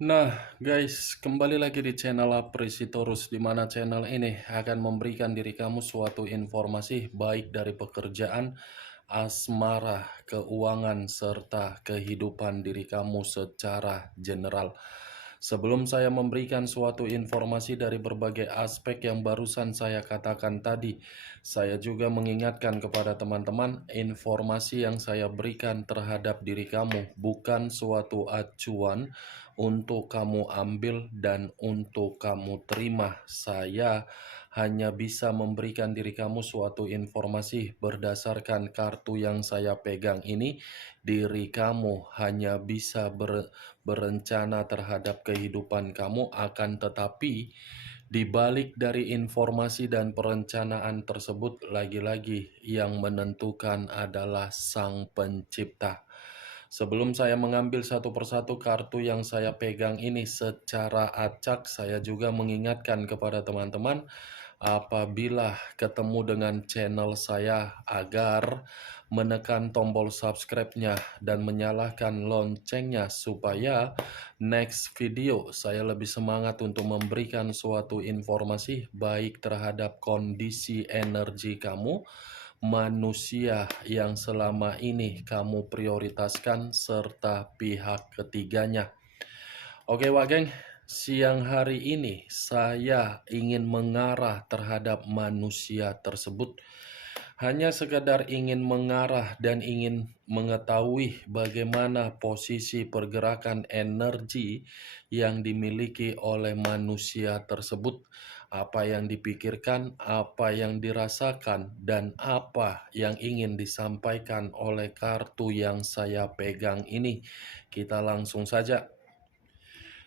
Nah, guys, kembali lagi di channel Apresitorus, di mana channel ini akan memberikan diri kamu suatu informasi baik dari pekerjaan, asmara, keuangan, serta kehidupan diri kamu secara general. Sebelum saya memberikan suatu informasi dari berbagai aspek yang barusan saya katakan tadi, saya juga mengingatkan kepada teman-teman, informasi yang saya berikan terhadap diri kamu bukan suatu acuan untuk kamu ambil dan untuk kamu terima. Saya hanya bisa memberikan diri kamu suatu informasi berdasarkan kartu yang saya pegang ini. Diri kamu hanya bisa berencana terhadap kehidupan kamu, akan tetapi di balik dari informasi dan perencanaan tersebut, lagi-lagi yang menentukan adalah Sang Pencipta. Sebelum saya mengambil satu persatu kartu yang saya pegang ini secara acak, saya juga mengingatkan kepada teman-teman apabila ketemu dengan channel saya agar menekan tombol subscribe-nya dan menyalakan loncengnya supaya next video saya lebih semangat untuk memberikan suatu informasi baik terhadap kondisi energi kamu, manusia yang selama ini kamu prioritaskan, serta pihak ketiganya. Oke, Wak Geng, siang hari ini saya ingin mengarah terhadap manusia tersebut. Hanya sekedar ingin mengarah dan ingin mengetahui bagaimana posisi pergerakan energi yang dimiliki oleh manusia tersebut, apa yang dipikirkan, apa yang dirasakan, dan apa yang ingin disampaikan oleh kartu yang saya pegang ini. Kita langsung saja.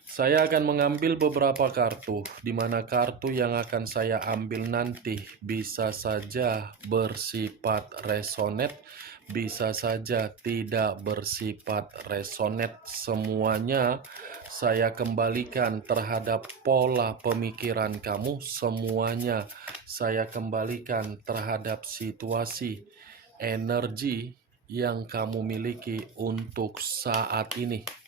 Saya akan mengambil beberapa kartu, di mana kartu yang akan saya ambil nanti bisa saja bersifat resonate, bisa saja tidak bersifat resonate. Semuanya saya kembalikan terhadap pola pemikiran kamu, semuanya saya kembalikan terhadap situasi energi yang kamu miliki untuk saat ini.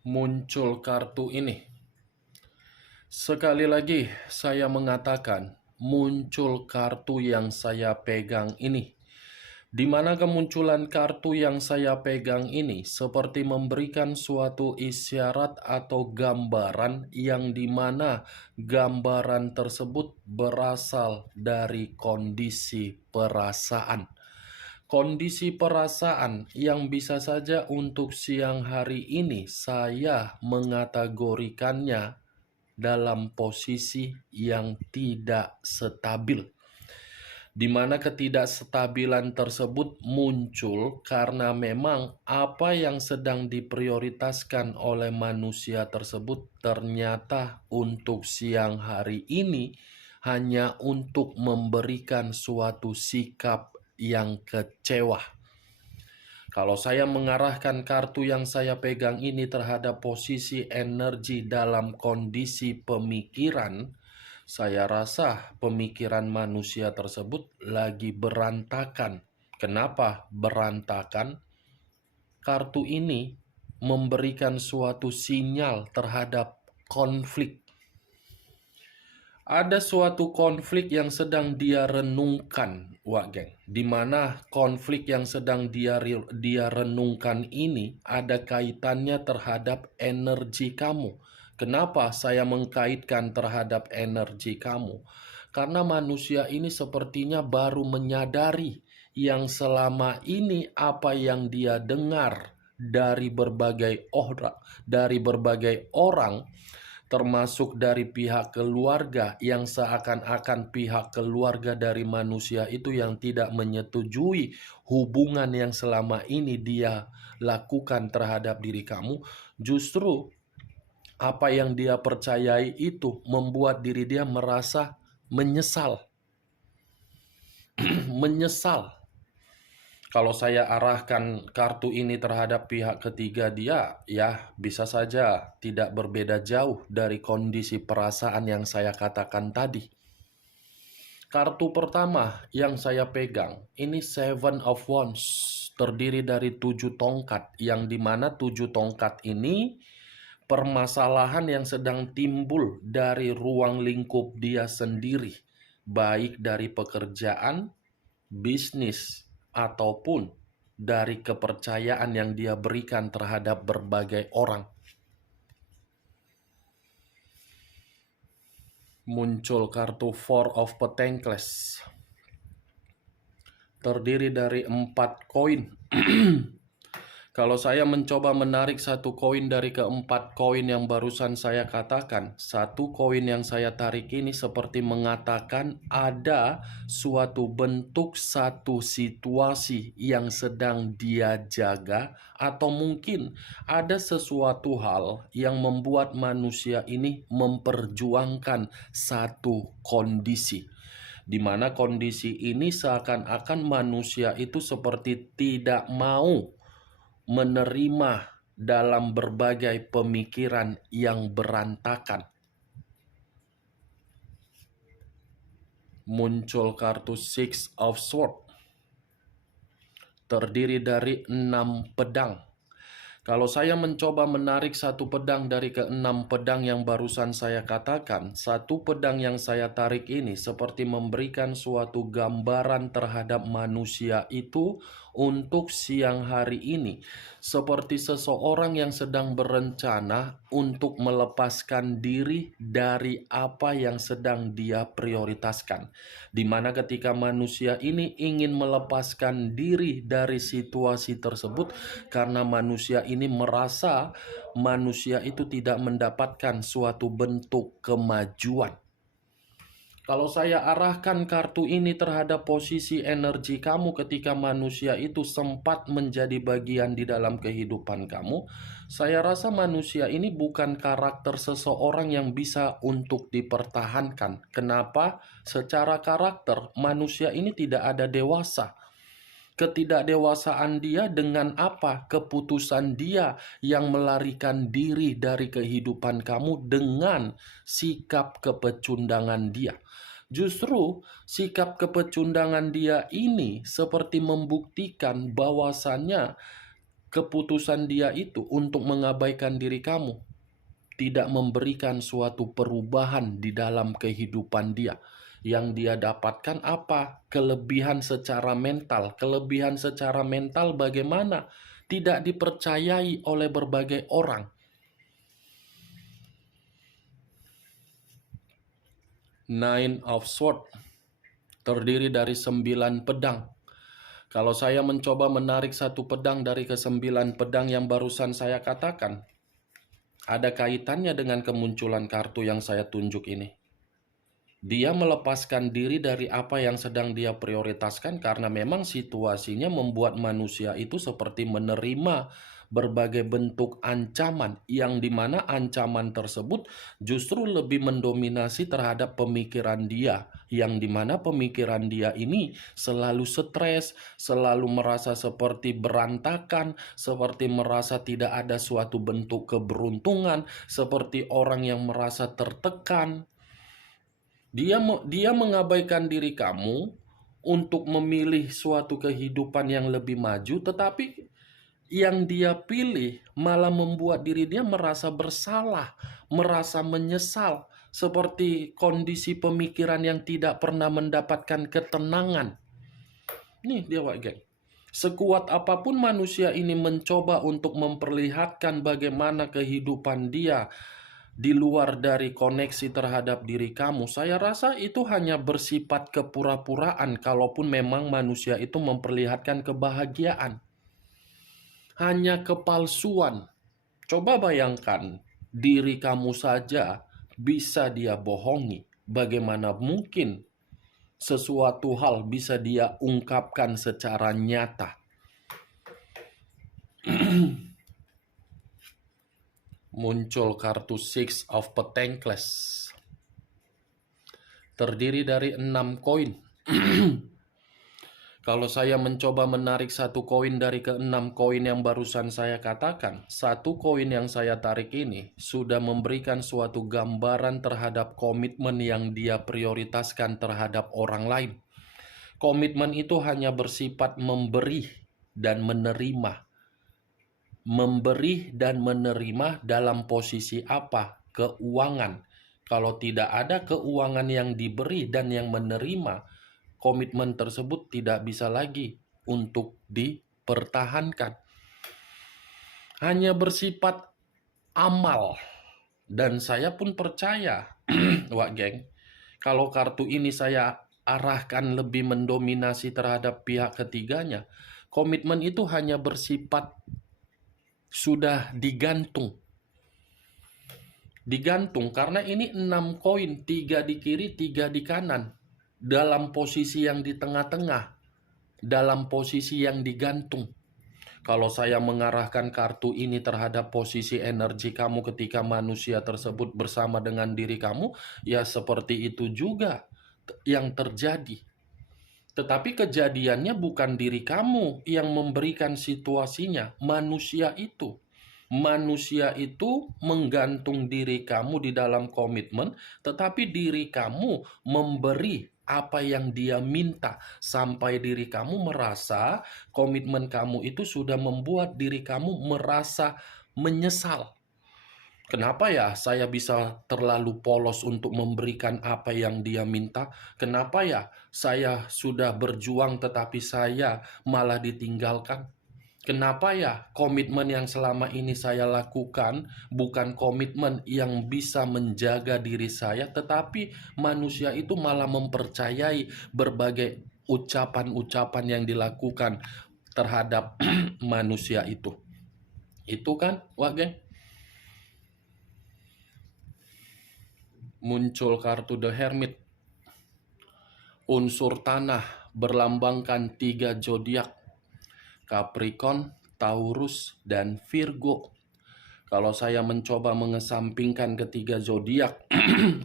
Muncul kartu ini. Sekali lagi saya mengatakan, muncul kartu yang saya pegang ini. Di mana kemunculan kartu yang saya pegang ini seperti memberikan suatu isyarat atau gambaran yang dimana gambaran tersebut berasal dari kondisi perasaan. Kondisi perasaan yang bisa saja untuk siang hari ini saya mengategorikannya dalam posisi yang tidak stabil, di mana ketidakstabilan tersebut muncul karena memang apa yang sedang diprioritaskan oleh manusia tersebut ternyata untuk siang hari ini hanya untuk memberikan suatu sikap yang kecewa. Kalau saya mengarahkan kartu yang saya pegang ini terhadap posisi energi dalam kondisi pemikiran, saya rasa pemikiran manusia tersebut lagi berantakan. Kenapa berantakan? Kartu ini memberikan suatu sinyal terhadap konflik. Ada suatu konflik yang sedang dia renungkan, Wak Geng. Di mana konflik yang sedang dia renungkan ini ada kaitannya terhadap energi kamu. Kenapa saya mengkaitkan terhadap energi kamu? Karena manusia ini sepertinya baru menyadari yang selama ini apa yang dia dengar dari berbagai orang, termasuk dari pihak keluarga, yang seakan-akan pihak keluarga dari manusia itu yang tidak menyetujui hubungan yang selama ini dia lakukan terhadap diri kamu. Justru apa yang dia percayai itu membuat diri dia merasa menyesal. Menyesal. Kalau saya arahkan kartu ini terhadap pihak ketiga dia, ya bisa saja tidak berbeda jauh dari kondisi perasaan yang saya katakan tadi. Kartu pertama yang saya pegang, ini Seven of Wands, terdiri dari 7 tongkat, yang dimana 7 tongkat ini permasalahan yang sedang timbul dari ruang lingkup dia sendiri, baik dari pekerjaan, bisnis, ataupun dari kepercayaan yang dia berikan terhadap berbagai orang. Muncul kartu Four of Pentacles, terdiri dari 4 koin. Kalau saya mencoba menarik satu koin dari keempat koin yang barusan saya katakan, satu koin yang saya tarik ini seperti mengatakan ada suatu bentuk, satu situasi yang sedang dia jaga, atau mungkin ada sesuatu hal yang membuat manusia ini memperjuangkan satu kondisi, di mana kondisi ini seakan-akan manusia itu seperti tidak mau menerima dalam berbagai pemikiran yang berantakan. Muncul kartu Six of Swords, terdiri dari 6 pedang. Kalau saya mencoba menarik satu pedang dari ke-6 pedang yang barusan saya katakan, satu pedang yang saya tarik ini seperti memberikan suatu gambaran terhadap manusia itu untuk siang hari ini. Seperti seseorang yang sedang berencana untuk melepaskan diri dari apa yang sedang dia prioritaskan. Di mana ketika manusia ini ingin melepaskan diri dari situasi tersebut, karena manusia ini merasa manusia itu tidak mendapatkan suatu bentuk kemajuan. Kalau saya arahkan kartu ini terhadap posisi energi kamu ketika manusia itu sempat menjadi bagian di dalam kehidupan kamu, saya rasa manusia ini bukan karakter seseorang yang bisa untuk dipertahankan. Kenapa? Secara karakter, manusia ini tidak ada dewasa. Ketidakdewasaan dia dengan apa? Keputusan dia yang melarikan diri dari kehidupan kamu dengan sikap kepecundangan dia. Justru sikap kepecundangan dia ini seperti membuktikan bahwasannya keputusan dia itu untuk mengabaikan diri kamu tidak memberikan suatu perubahan di dalam kehidupan dia. Yang dia dapatkan apa? Kelebihan secara mental. Kelebihan secara mental bagaimana? Tidak dipercayai oleh berbagai orang. Nine of Swords, terdiri dari 9 pedang. Kalau saya mencoba menarik satu pedang dari ke-9 pedang yang barusan saya katakan, ada kaitannya dengan kemunculan kartu yang saya tunjuk ini. Dia melepaskan diri dari apa yang sedang dia prioritaskan karena memang situasinya membuat manusia itu seperti menerima berbagai bentuk ancaman, yang dimana ancaman tersebut justru lebih mendominasi terhadap pemikiran dia, yang dimana pemikiran dia ini selalu stres, selalu merasa seperti berantakan, seperti merasa tidak ada suatu bentuk keberuntungan, seperti orang yang merasa tertekan. Dia mengabaikan diri kamu untuk memilih suatu kehidupan yang lebih maju, tetapi yang dia pilih malah membuat diri dia merasa bersalah, merasa menyesal, seperti kondisi pemikiran yang tidak pernah mendapatkan ketenangan. Nih dia, Pak Geng. Sekuat apapun manusia ini mencoba untuk memperlihatkan bagaimana kehidupan dia di luar dari koneksi terhadap diri kamu, saya rasa itu hanya bersifat kepura-puraan kalaupun memang manusia itu memperlihatkan kebahagiaan. Hanya kepalsuan. Coba bayangkan, diri kamu saja bisa dia bohongi. Bagaimana mungkin sesuatu hal bisa dia ungkapkan secara nyata? Muncul kartu Six of Pentacles, terdiri dari 6 koin. Kalau saya mencoba menarik satu koin dari keenam koin yang barusan saya katakan, satu koin yang saya tarik ini sudah memberikan suatu gambaran terhadap komitmen yang dia prioritaskan terhadap orang lain. Komitmen itu hanya bersifat memberi dan menerima. Memberi dan menerima dalam posisi apa? Keuangan. Kalau tidak ada keuangan yang diberi dan yang menerima, komitmen tersebut tidak bisa lagi untuk dipertahankan. Hanya bersifat amal. Dan saya pun percaya, Wak Geng, kalau kartu ini saya arahkan lebih mendominasi terhadap pihak ketiganya, komitmen itu hanya bersifat sudah digantung. Digantung karena ini 6 koin, 3 di kiri, 3 di kanan. Dalam posisi yang di tengah-tengah, dalam posisi yang digantung. Kalau saya mengarahkan kartu ini terhadap posisi energi kamu ketika manusia tersebut bersama dengan diri kamu, ya seperti itu juga yang terjadi. Tetapi kejadiannya bukan diri kamu yang memberikan situasinya, manusia itu. Manusia itu menggantung diri kamu di dalam komitmen, tetapi diri kamu memberi apa yang dia minta, sampai diri kamu merasa komitmen kamu itu sudah membuat diri kamu merasa menyesal. Kenapa ya saya bisa terlalu polos untuk memberikan apa yang dia minta? Kenapa ya saya sudah berjuang tetapi saya malah ditinggalkan? Kenapa ya komitmen yang selama ini saya lakukan bukan komitmen yang bisa menjaga diri saya, tetapi manusia itu malah mempercayai berbagai ucapan-ucapan yang dilakukan terhadap manusia itu. Itu kan, Wak Geng? Muncul kartu The Hermit. Unsur tanah berlambangkan 3 zodiak. Capricorn, Taurus, dan Virgo. Kalau saya mencoba mengesampingkan ketiga zodiak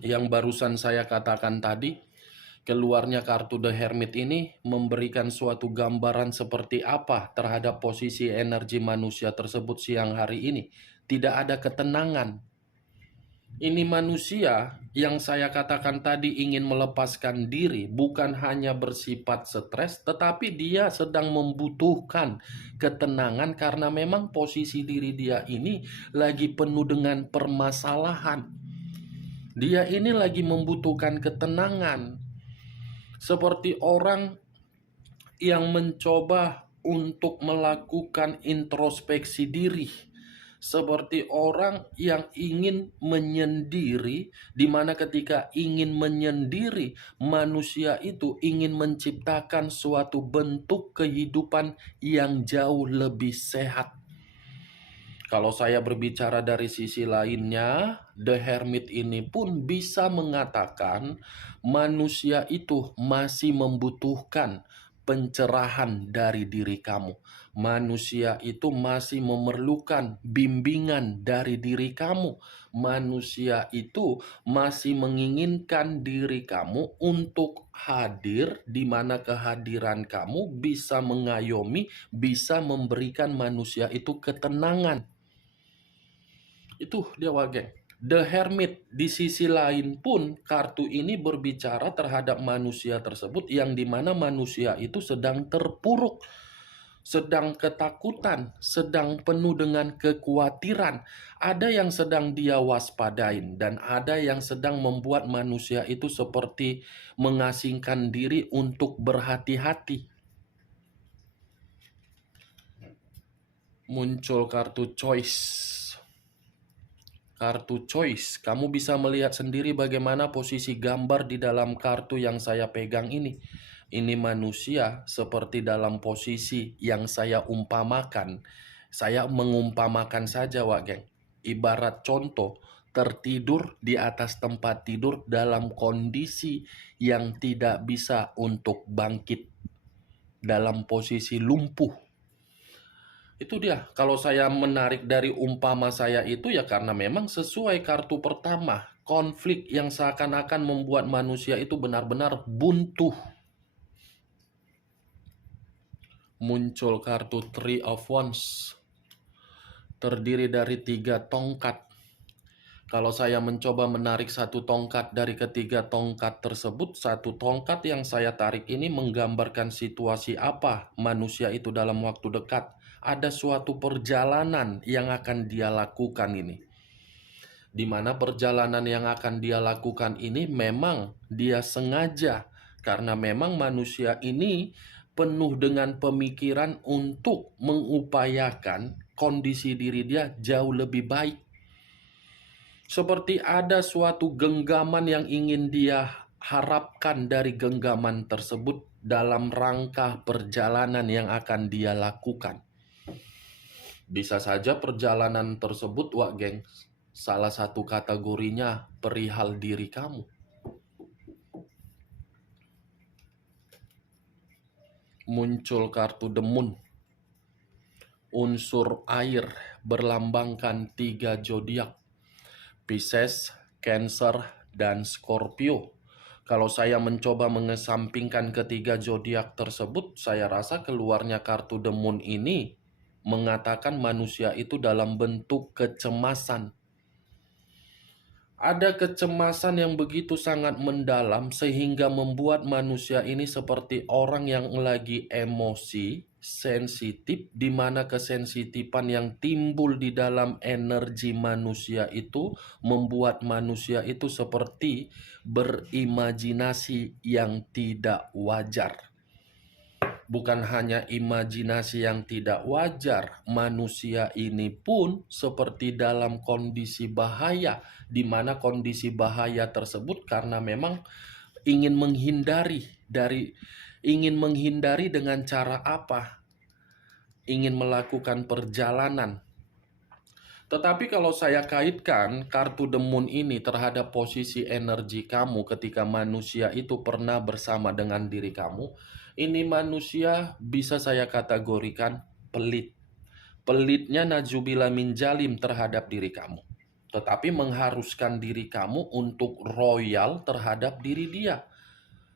yang barusan saya katakan tadi, keluarnya kartu The Hermit ini memberikan suatu gambaran seperti apa terhadap posisi energi manusia tersebut siang hari ini. Tidak ada ketenangan. Ini manusia yang saya katakan tadi ingin melepaskan diri, bukan hanya bersifat stres, tetapi dia sedang membutuhkan ketenangan karena memang posisi diri dia ini lagi penuh dengan permasalahan. Dia ini lagi membutuhkan ketenangan. Seperti orang yang mencoba untuk melakukan introspeksi diri. Seperti orang yang ingin menyendiri, di mana ketika ingin menyendiri, manusia itu ingin menciptakan suatu bentuk kehidupan yang jauh lebih sehat. Kalau saya berbicara dari sisi lainnya, The Hermit ini pun bisa mengatakan manusia itu masih membutuhkan pencerahan dari diri kamu. Manusia itu masih memerlukan bimbingan dari diri kamu. Manusia itu masih menginginkan diri kamu untuk hadir, di mana kehadiran kamu bisa mengayomi, bisa memberikan manusia itu ketenangan. Itu dia, Wak Geng. The Hermit di sisi lain pun kartu ini berbicara terhadap manusia tersebut yang dimana manusia itu sedang terpuruk, sedang ketakutan, sedang penuh dengan kekhawatiran. Ada yang sedang dia waspadain dan ada yang sedang membuat manusia itu seperti mengasingkan diri untuk berhati-hati. Muncul kartu choice. Kartu choice, kamu bisa melihat sendiri bagaimana posisi gambar di dalam kartu yang saya pegang ini. Ini manusia seperti dalam posisi yang saya umpamakan. Saya mengumpamakan saja, Wak Geng. Ibarat contoh, tertidur di atas tempat tidur dalam kondisi yang tidak bisa untuk bangkit. Dalam posisi lumpuh. Itu dia, kalau saya menarik dari umpama saya itu ya karena memang sesuai kartu pertama, konflik yang seakan-akan membuat manusia itu benar-benar buntu. Muncul kartu Three of Wands, terdiri dari 3 tongkat. Kalau saya mencoba menarik satu tongkat dari ketiga tongkat tersebut, satu tongkat yang saya tarik ini menggambarkan situasi apa manusia itu dalam waktu dekat. Ada suatu perjalanan yang akan dia lakukan ini. Di mana perjalanan yang akan dia lakukan ini memang dia sengaja. Karena memang manusia ini penuh dengan pemikiran untuk mengupayakan kondisi diri dia jauh lebih baik. Seperti ada suatu genggaman yang ingin dia harapkan dari genggaman tersebut dalam rangka perjalanan yang akan dia lakukan. Bisa saja perjalanan tersebut, wak geng, salah satu kategorinya perihal diri kamu. Muncul kartu The Moon. Unsur air berlambangkan 3 zodiak. Pisces, Cancer, dan Scorpio. Kalau saya mencoba mengesampingkan ketiga zodiak tersebut, saya rasa keluarnya kartu The Moon ini mengatakan manusia itu dalam bentuk kecemasan. Ada kecemasan yang begitu sangat mendalam sehingga membuat manusia ini seperti orang yang lagi emosi, sensitif, di mana kesensitifan yang timbul di dalam energi manusia itu membuat manusia itu seperti berimajinasi yang tidak wajar. Bukan hanya imajinasi yang tidak wajar, manusia ini pun seperti dalam kondisi bahaya, di mana kondisi bahaya tersebut karena memang ingin menghindari dengan cara apa? Ingin melakukan perjalanan. Tetapi kalau saya kaitkan kartu The Moon ini terhadap posisi energi kamu ketika manusia itu pernah bersama dengan diri kamu, ini manusia bisa saya kategorikan pelit. Pelitnya Najubila min Jalim terhadap diri kamu. Tetapi mengharuskan diri kamu untuk royal terhadap diri dia.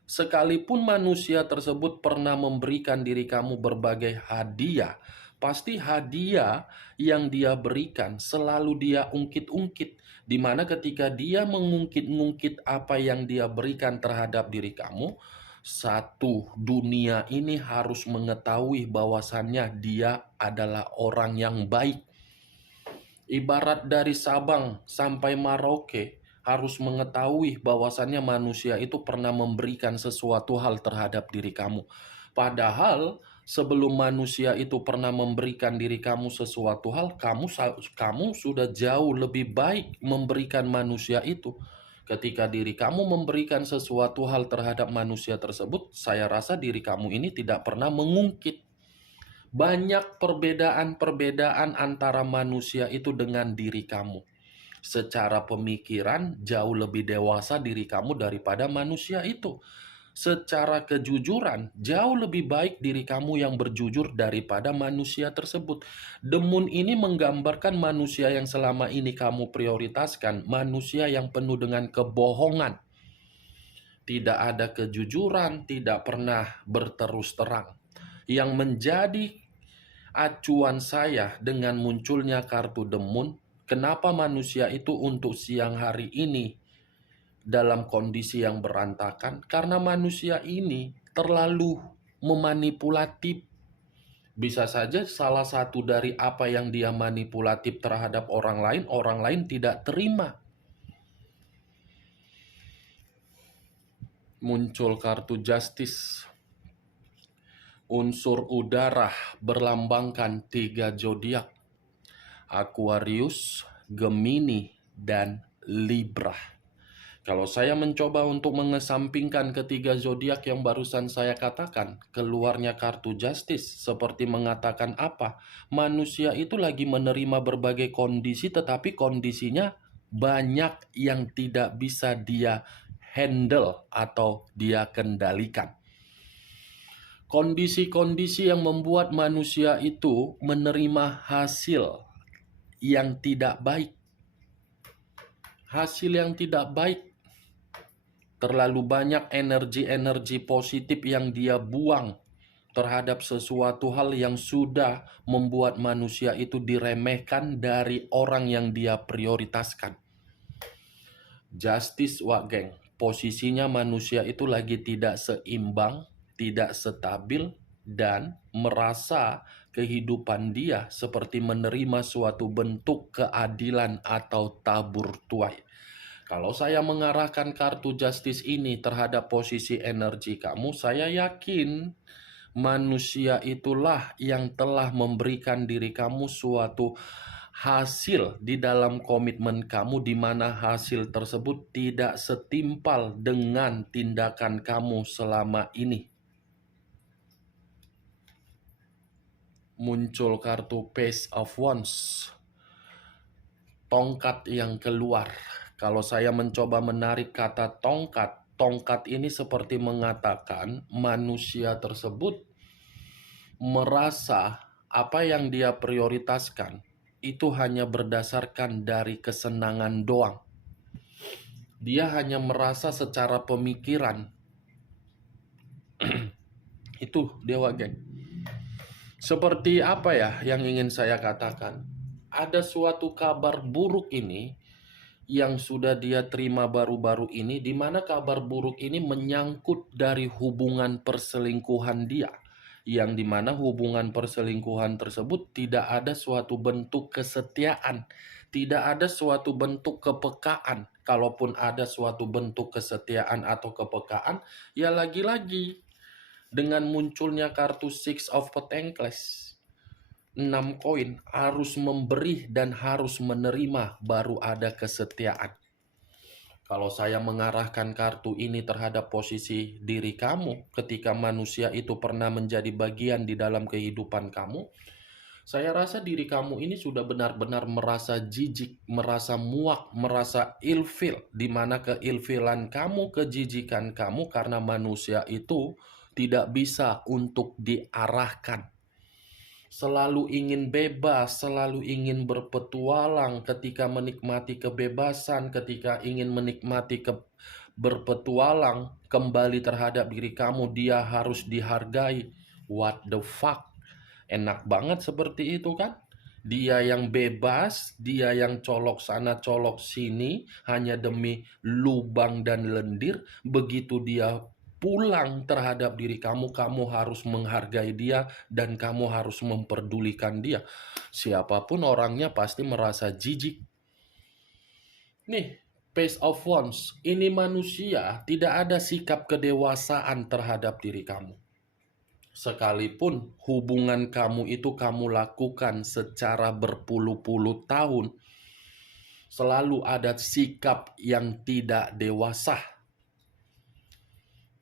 Sekalipun manusia tersebut pernah memberikan diri kamu berbagai hadiah, pasti hadiah yang dia berikan selalu dia ungkit-ungkit. Di mana ketika dia mengungkit-ungkit apa yang dia berikan terhadap diri kamu, satu dunia ini harus mengetahui bahwasannya dia adalah orang yang baik. Ibarat dari Sabang sampai Merauke harus mengetahui bahwasannya manusia itu pernah memberikan sesuatu hal terhadap diri kamu. Padahal sebelum manusia itu pernah memberikan diri kamu sesuatu hal, kamu sudah jauh lebih baik memberikan manusia itu. Ketika diri kamu memberikan sesuatu hal terhadap manusia tersebut, saya rasa diri kamu ini tidak pernah mengungkit. Banyak perbedaan-perbedaan antara manusia itu dengan diri kamu. Secara pemikiran jauh lebih dewasa diri kamu daripada manusia itu. Secara kejujuran jauh lebih baik diri kamu yang berjujur daripada manusia tersebut. The Moon ini menggambarkan manusia yang selama ini kamu prioritaskan, manusia yang penuh dengan kebohongan. Tidak ada kejujuran, tidak pernah berterus terang. Yang menjadi acuan saya dengan munculnya kartu The Moon, kenapa manusia itu untuk siang hari ini dalam kondisi yang berantakan? Karena manusia ini terlalu memanipulatif. Bisa saja salah satu dari apa yang dia manipulatif terhadap orang lain tidak terima. Muncul kartu Justice. Unsur udara berlambangkan 3 zodiak. Aquarius, Gemini, dan Libra. Kalau saya mencoba untuk mengesampingkan ketiga zodiak yang barusan saya katakan, keluarnya kartu Justice seperti mengatakan apa? Manusia itu lagi menerima berbagai kondisi, tetapi kondisinya banyak yang tidak bisa dia handle atau dia kendalikan. Kondisi-kondisi yang membuat manusia itu menerima hasil yang tidak baik. Hasil yang tidak baik. Terlalu banyak energi-energi positif yang dia buang terhadap sesuatu hal yang sudah membuat manusia itu diremehkan dari orang yang dia prioritaskan. Justice Wak Geng, posisinya manusia itu lagi tidak seimbang, tidak stabil, dan merasa kehidupan dia seperti menerima suatu bentuk keadilan atau tabur tuai. Kalau saya mengarahkan kartu justice ini terhadap posisi energi kamu, saya yakin manusia itulah yang telah memberikan diri kamu suatu hasil di dalam komitmen kamu, di mana hasil tersebut tidak setimpal dengan tindakan kamu selama ini. Muncul kartu Page of Wands, tongkat yang keluar. Kalau saya mencoba menarik kata tongkat, tongkat ini seperti mengatakan manusia tersebut merasa apa yang dia prioritaskan itu hanya berdasarkan dari kesenangan doang. Dia hanya merasa secara pemikiran. Itu Dewa Geng. Seperti apa ya yang ingin saya katakan? Ada suatu kabar buruk ini yang sudah dia terima baru-baru ini, di mana kabar buruk ini menyangkut dari hubungan perselingkuhan dia, yang di mana hubungan perselingkuhan tersebut tidak ada suatu bentuk kesetiaan, tidak ada suatu bentuk kepekaan. Kalaupun ada suatu bentuk kesetiaan atau kepekaan, ya lagi-lagi dengan munculnya kartu Six of Pentacles, 6 koin, harus memberi dan harus menerima baru ada kesetiaan. Kalau saya mengarahkan kartu ini terhadap posisi diri kamu ketika manusia itu pernah menjadi bagian di dalam kehidupan kamu, saya rasa diri kamu ini sudah benar-benar merasa jijik, merasa muak, merasa ilfil, di mana keilfilan kamu, kejijikan kamu karena manusia itu tidak bisa untuk diarahkan. Selalu ingin bebas, selalu ingin berpetualang ketika menikmati kebebasan, ketika ingin menikmati berpetualang kembali terhadap diri kamu, dia harus dihargai. What the fuck? Enak banget seperti itu kan? Dia yang bebas, dia yang colok sana colok sini hanya demi lubang dan lendir. Begitu dia pulang terhadap diri kamu, kamu harus menghargai dia dan kamu harus memperdulikan dia. Siapapun orangnya pasti merasa jijik. Nih, Page of Wands, ini manusia tidak ada sikap kedewasaan terhadap diri kamu. Sekalipun hubungan kamu itu kamu lakukan secara berpuluh-puluh tahun, selalu ada sikap yang tidak dewasa.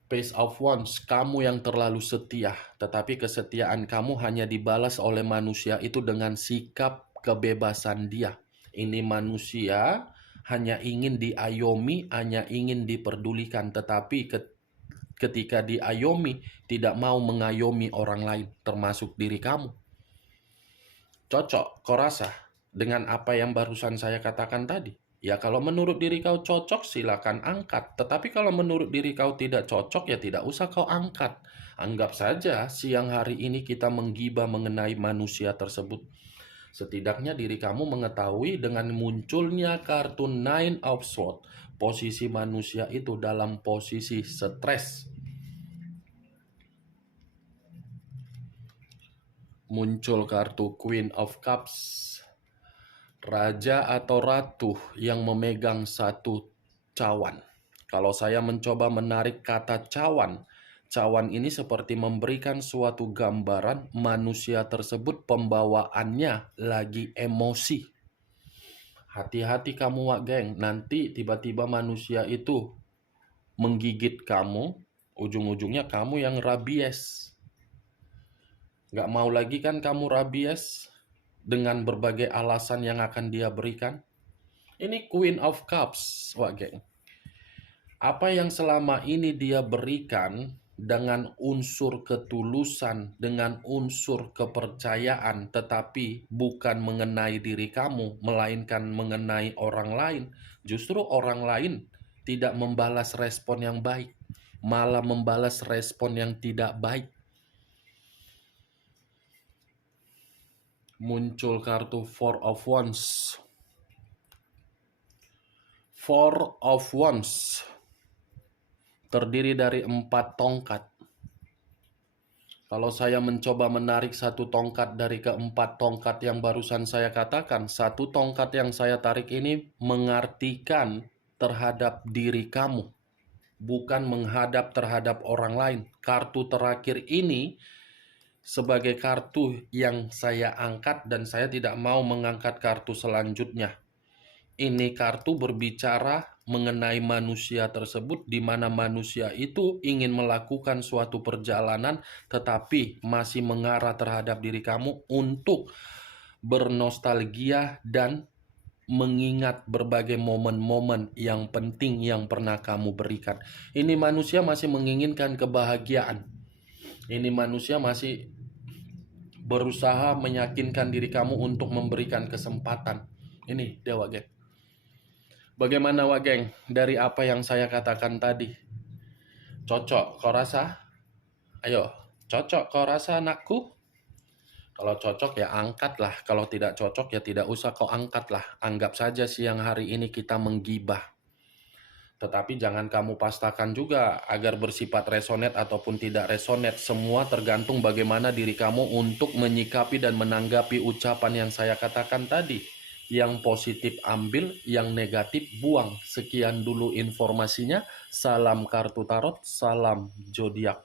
Page of Wands, kamu yang terlalu setia, tetapi kesetiaan kamu hanya dibalas oleh manusia itu dengan sikap kebebasan dia. Ini manusia hanya ingin diayomi, hanya ingin diperdulikan, tetapi ketika diayomi, tidak mau mengayomi orang lain, termasuk diri kamu. Cocok, kau rasa, dengan apa yang barusan saya katakan tadi? Ya kalau menurut diri kau cocok silakan angkat. Tetapi kalau menurut diri kau tidak cocok ya tidak usah kau angkat. Anggap saja siang hari ini kita menggibah mengenai manusia tersebut. Setidaknya diri kamu mengetahui dengan munculnya kartu Nine of Swords, posisi manusia itu dalam posisi stres. Muncul kartu Queen of Cups, raja atau ratu yang memegang satu cawan. Kalau saya mencoba menarik kata cawan, cawan ini seperti memberikan suatu gambaran manusia tersebut pembawaannya lagi emosi. Hati-hati kamu Wak Geng, nanti tiba-tiba manusia itu menggigit kamu, ujung-ujungnya kamu yang rabies. Gak mau lagi kan kamu rabies dengan berbagai alasan yang akan dia berikan. Ini Queen of Cups, Wak Geng. Apa yang selama ini dia berikan dengan unsur ketulusan, dengan unsur kepercayaan, tetapi bukan mengenai diri kamu, melainkan mengenai orang lain. Justru orang lain tidak membalas respon yang baik, malah membalas respon yang tidak baik. Muncul kartu Four of Wands. Four of Wands terdiri dari 4 tongkat. Kalau saya mencoba menarik satu tongkat dari keempat tongkat yang barusan saya katakan, satu tongkat yang saya tarik ini mengartikan terhadap diri kamu, bukan menghadap terhadap orang lain. Kartu terakhir ini sebagai kartu yang saya angkat dan saya tidak mau mengangkat kartu selanjutnya. Ini kartu berbicara mengenai manusia tersebut, di mana manusia itu ingin melakukan suatu perjalanan tetapi masih mengarah terhadap diri kamu untuk bernostalgia dan mengingat berbagai momen-momen yang penting yang pernah kamu berikan. Ini manusia masih menginginkan kebahagiaan. Ini manusia masih berusaha meyakinkan diri kamu untuk memberikan kesempatan. Ini Dewa Geng. Bagaimana Wak Geng dari apa yang saya katakan tadi? Cocok kau rasa? Ayo, cocok kau rasa anakku? Kalau cocok ya angkatlah, kalau tidak cocok ya tidak usah kau angkatlah. Anggap saja siang hari ini kita menggibah. Tetapi jangan kamu pastakan juga agar bersifat resonate ataupun tidak resonate. Semua tergantung bagaimana diri kamu untuk menyikapi dan menanggapi ucapan yang saya katakan tadi. Yang positif ambil, yang negatif buang. Sekian dulu informasinya. Salam kartu tarot, salam zodiak.